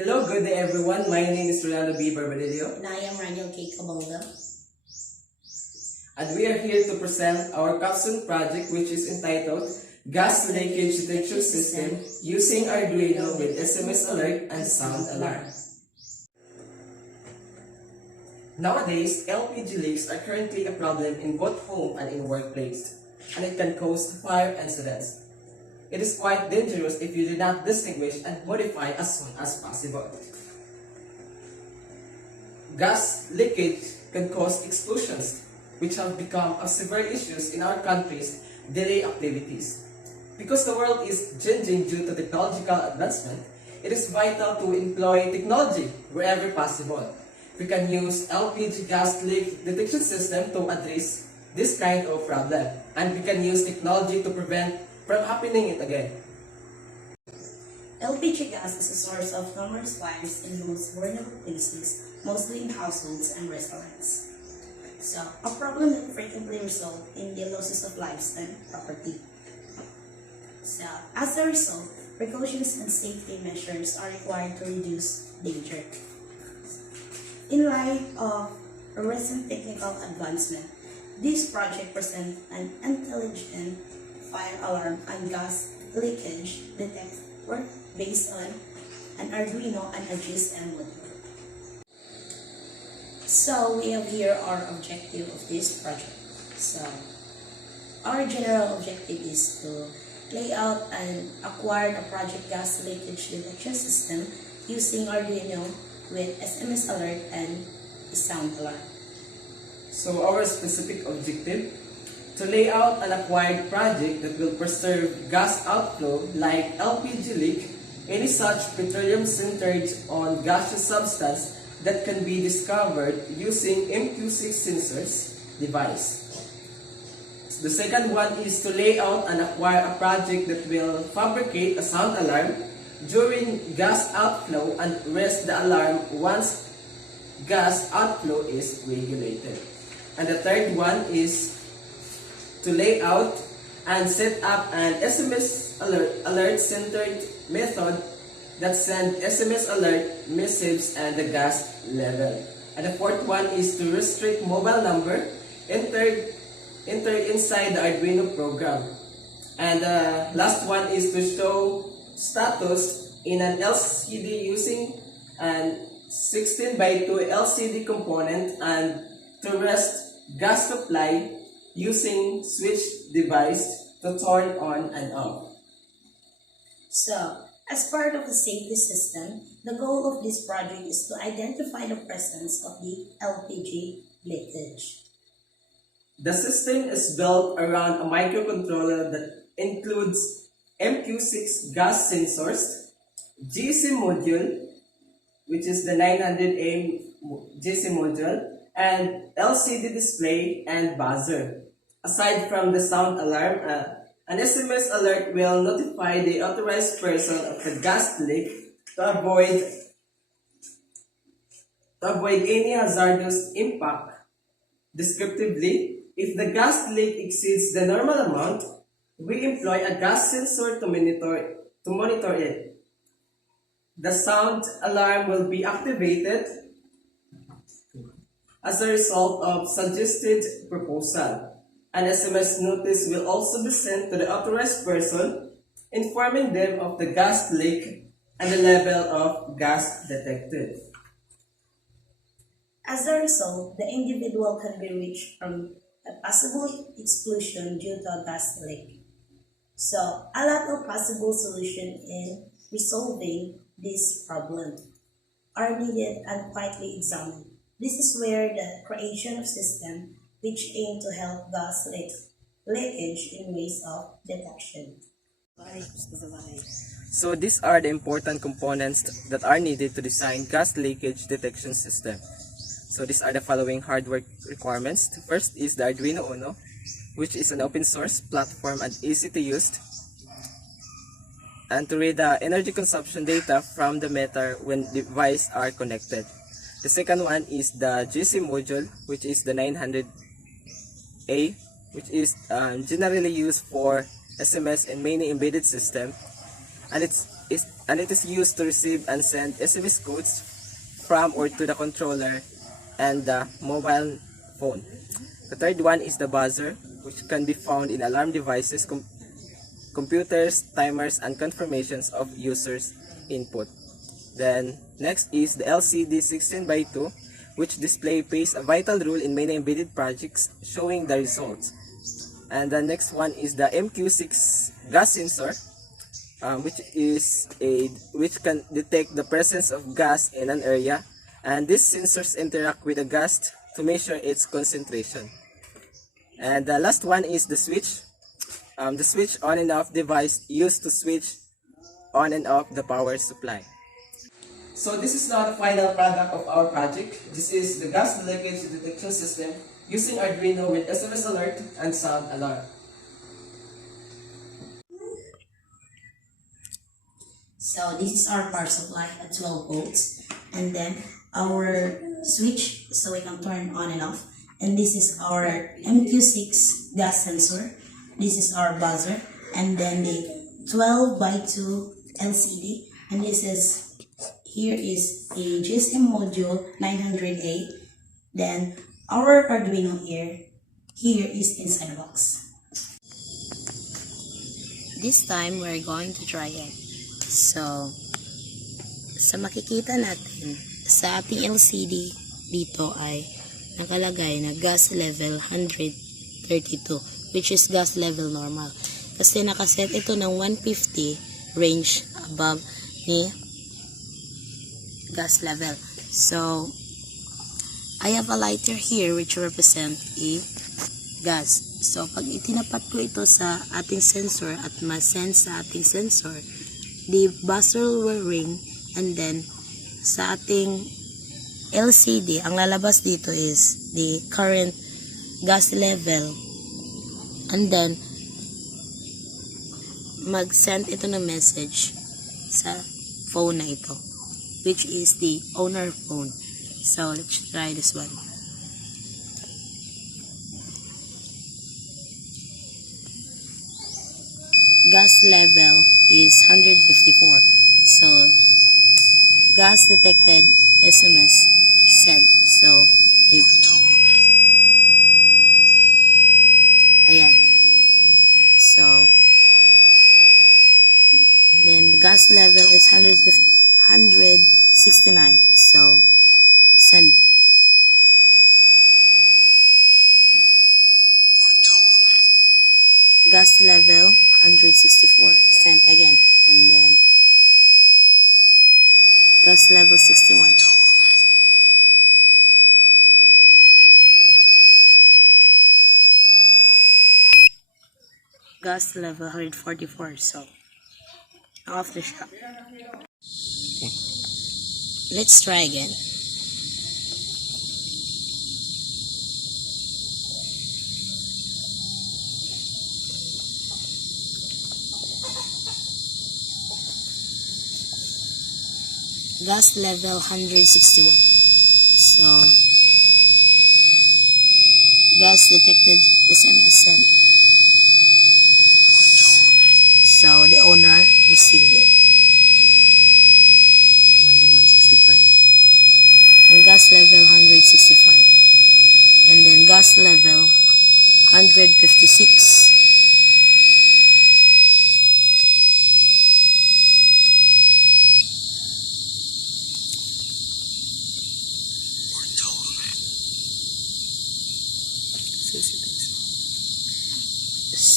Hello, good day everyone. My name is Rolando Barbadillo. And I am RANIEL KABALDA. And we are here to present our Capstone project, which is entitled Gas Leakage Detection System using Arduino with SMS alert and sound alarm. Nowadays, LPG leaks are currently a problem in both home and in workplace, and it can cause fire incidents. It is quite dangerous if you do not distinguish and modify as soon as possible. Gas leakage can cause explosions, which have become a severe issue in our country's daily activities. Because the world is changing due to technological advancement, it is vital to employ technology wherever possible. We can use LPG gas leak detection system to address this kind of problem, and we can use technology to prevent from happening it again. LPG gas is a source of numerous fires in the most vulnerable places, mostly in households and restaurants. So, a problem that frequently results in the losses of lives and property. So, as a result, precautions and safety measures are required to reduce danger. In light of a recent technical advancement, this project presents an intelligent fire alarm and gas leakage detector based on an Arduino and a GSM module. So we have here our objective of this project. So our general objective is to lay out and acquire a project gas leakage detection system using Arduino with SMS alert and sound alarm. So our specific objective: to lay out an acquired project that will preserve gas outflow like LPG leak, any such petroleum centered on gaseous substance that can be discovered using MQ6 sensors device. The second one is to lay out and acquire a project that will fabricate a sound alarm during gas outflow and rest the alarm once gas outflow is regulated. And the third one is to lay out and set up an SMS alert centered method that sends SMS alert message and the gas level. And the fourth one is to restrict mobile number entered inside the Arduino program. And the last one is to show status in an LCD using an 16x2 LCD component, and to rest gas supply using switch device to turn on and off. So, as part of the safety system, the goal of this project is to identify the presence of the LPG leakage. The system is built around a microcontroller that includes MQ6 gas sensors, GC module, which is the 900A GC module, and LCD display and buzzer. Aside from the sound alarm, an SMS alert will notify the authorized person of the gas leak to avoid any hazardous impact. Descriptively, if the gas leak exceeds the normal amount, we employ a gas sensor to monitor it. The sound alarm will be activated as a result of suggested proposal. An SMS notice will also be sent to the authorized person, informing them of the gas leak and the level of gas detected. As a result, the individual can be reached from a possible explosion due to a gas leak. So, a lot of possible solutions in resolving this problem are needed and quietly examined. This is where the creation of systems which aim to help gas leakage in ways of detection. So these are the important components that are needed to design gas leakage detection system. So these are the following hardware requirements. First is the Arduino Uno, which is an open source platform and easy to use, and to read the energy consumption data from the meter when devices are connected. The second one is the GC module, which is the 900A, which is generally used for SMS and many embedded systems, and and it is used to receive and send SMS codes from or to the controller and the mobile phone. The third one is the buzzer, which can be found in alarm devices, computers, timers, and confirmations of users' input. Then next is the LCD 16:2, which display plays a vital role in many embedded projects, showing the results. And the next one is the MQ6 gas sensor, which can detect the presence of gas in an area, and these sensors interact with the gas to measure its concentration. And the last one is the switch. The switch on and off device used to switch on and off the power supply. So this is now the final product of our project. This is the gas leakage detection system using Arduino with SMS alert and sound alarm. So this is our power supply at 12 volts, and then our switch so we can turn on and off. And this is our MQ6 gas sensor. This is our buzzer, and then the 12:2 LCD. And here is a GSM module 900A. Then our Arduino here is inside the box. This time we're going to try it. So, sa makikita natin, sa ating LCD dito ay nakalagay na gas level 132, which is gas level normal. Kasi nakaset ito ng 150 range above ni gas level. So, I have a lighter here which represent a gas. So, pag itinapat ko ito sa ating sensor at ma-sense sa ating sensor, the buzzer will ring, and then sa ating LCD, ang lalabas dito is the current gas level, and then mag-send ito ng message sa phone na ito, which is the owner phone. So let's try this one. Gas level is 154. So gas detected, SMS sent. So if ayan. So then the gas level is 169. So send. Gas level 164, sent again, and then gas level 61. Gas level 144, so off the shop. Okay. Let's try again. Gas level 161. So gas detected, SMS sent. So the owner received it. Number 165. And gas level 165. And then gas level 156.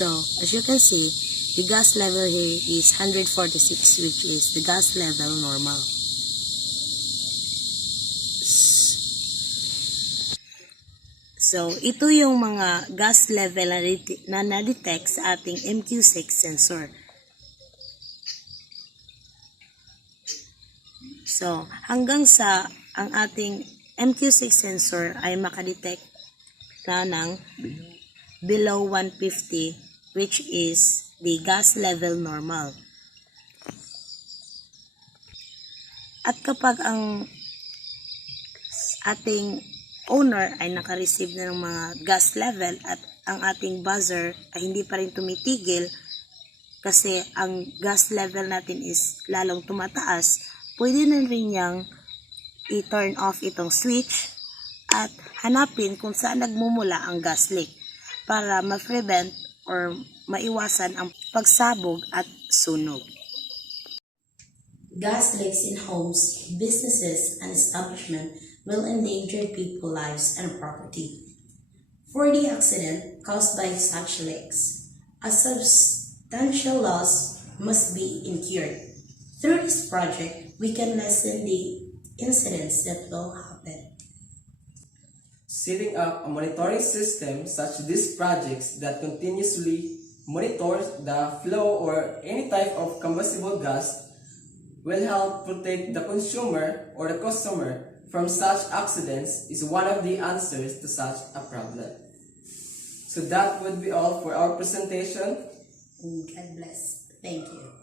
So, as you can see, the gas level here is 146, which is the gas level normal. So, ito yung mga gas level na na-detect sa ating MQ6 sensor. So, hanggang sa ang ating MQ6 sensor ay makadetect na ng below 150, which is the gas level normal. At kapag ang ating owner ay naka-receive na ng mga gas level at ang ating buzzer ay hindi pa rin tumitigil, kasi ang gas level natin is lalong tumataas, pwede na rin niyang i-turn off itong switch at hanapin kung saan nagmumula ang gas leak para ma-prevent or maiwasan ang pagsabog at sunog. Gas leaks in homes, businesses, and establishments will endanger people's lives and property. For the accident caused by such leaks, a substantial loss must be incurred. Through this project, we can lessen the incidents that will happen. Setting up a monitoring system such as these projects that continuously monitors the flow or any type of combustible gas will help protect the consumer or the customer from such accidents is one of the answers to such a problem. So that would be all for our presentation. God bless. Thank you.